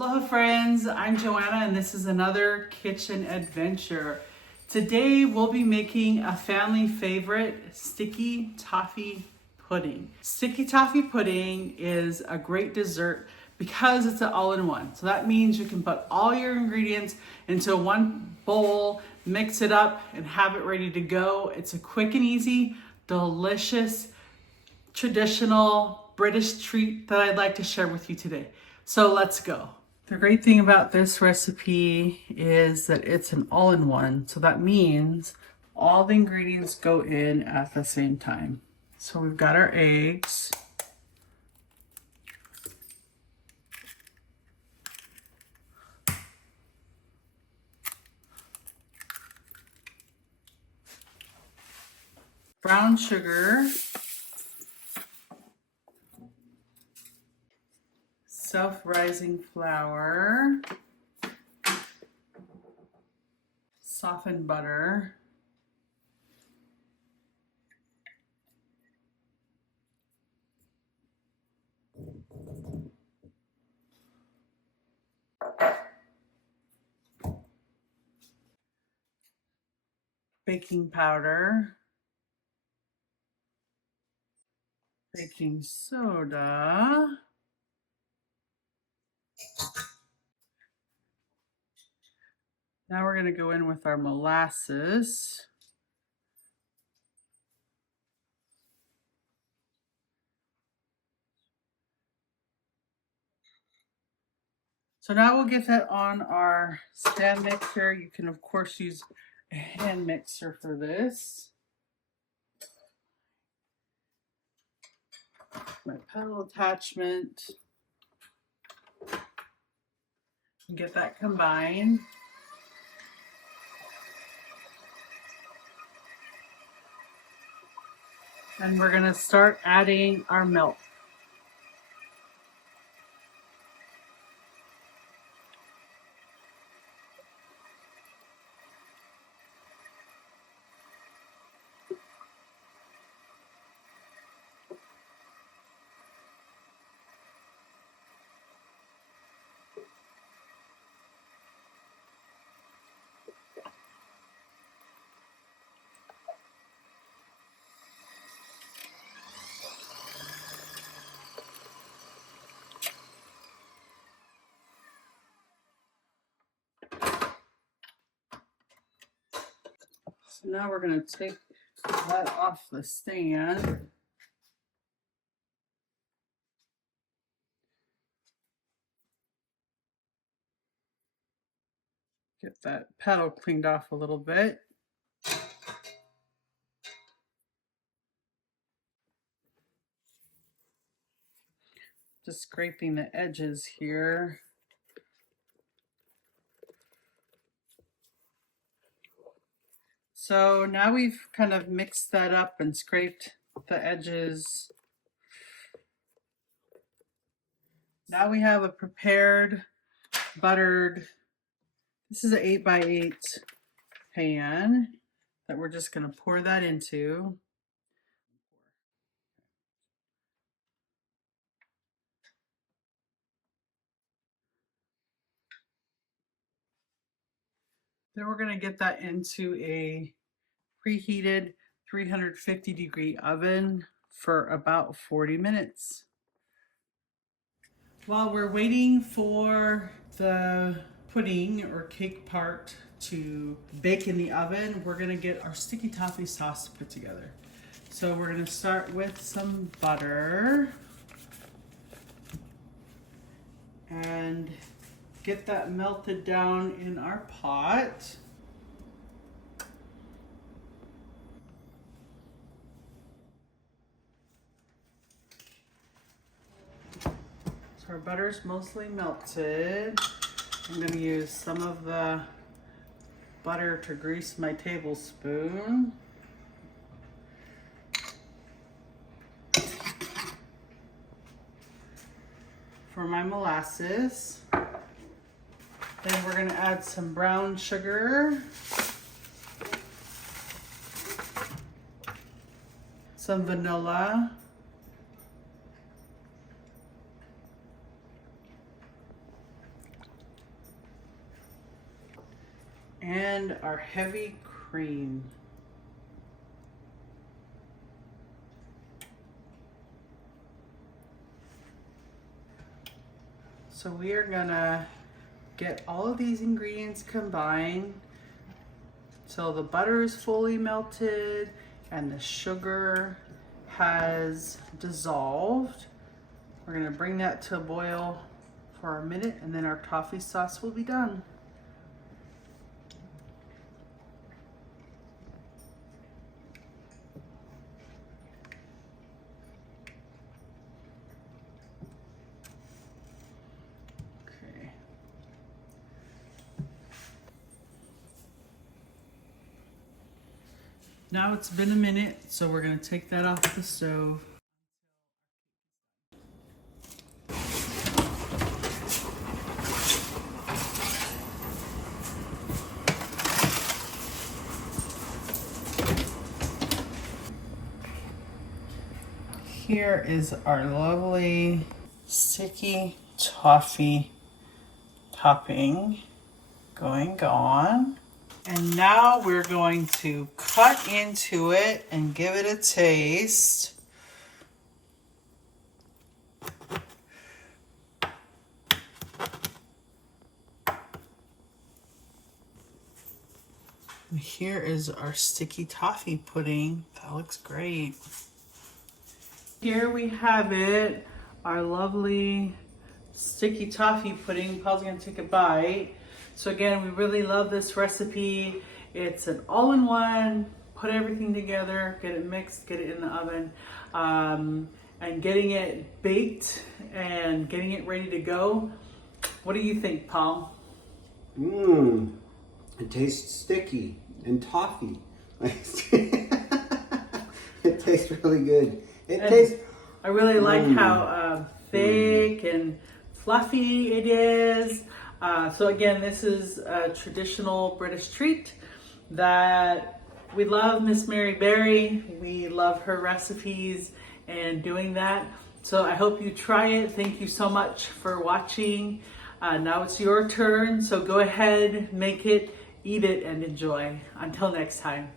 Aloha friends, I'm Joanna and this is another kitchen adventure. Today we'll be making a family favorite, sticky toffee pudding. Sticky toffee pudding is a great dessert because it's an all-in-one. So that means you can put all your ingredients into one bowl, mix it up and have it ready to go. It's a quick and easy, delicious, traditional British treat that I'd like to share with you today. So let's go. The great thing about this recipe is that it's an all-in-one. So that means all the ingredients go in at the same time. So we've got our eggs. Brown sugar. Self-rising flour, softened butter, baking powder, baking soda, now we're going to go in with our molasses. So now we'll get that on our stand mixer. You can of course use a hand mixer for this. My pedal attachment. And get that combined. And we're going to start adding our milk. So now we're going to take that off the stand. Get that pedal cleaned off a little bit. Just scraping the edges here. So now we've kind of mixed that up and scraped the edges. Now we have a prepared buttered, this is an 8x8 pan that we're just going to pour that into. Then we're going to get that into a preheated 350-degree oven for about 40 minutes. While we're waiting for the pudding or cake part to bake in the oven, we're going to get our sticky toffee sauce put together. So we're going to start with some butter and get that melted down in our pot. So our butter's mostly melted. I'm going to use some of the butter to grease my tablespoon. For my molasses. Then we're going to add some brown sugar, some vanilla, and our heavy cream. So we are gonna get all of these ingredients combined so the butter is fully melted and the sugar has dissolved. We're gonna bring that to a boil for a minute and then our toffee sauce will be done. Okay. Now it's been a minute, so we're gonna take that off the stove. Here is our lovely sticky toffee topping going on. And now we're going to cut into it and give it a taste. And here is our sticky toffee pudding. That looks great. Here we have it, our lovely sticky toffee pudding. Paul's gonna take a bite. So again, we really love this recipe. It's an all-in-one, put everything together, get it mixed, get it in the oven, and getting it baked and getting it ready to go. What do you think, Paul? It tastes sticky and toffee. It tastes really good. I really like how thick and fluffy it is. So again, this is a traditional British treat that we love. Miss Mary Berry, we love her recipes and doing that. So I hope you try it. Thank you so much for watching. Now it's your turn. So go ahead, make it, eat it, and enjoy. Until next time.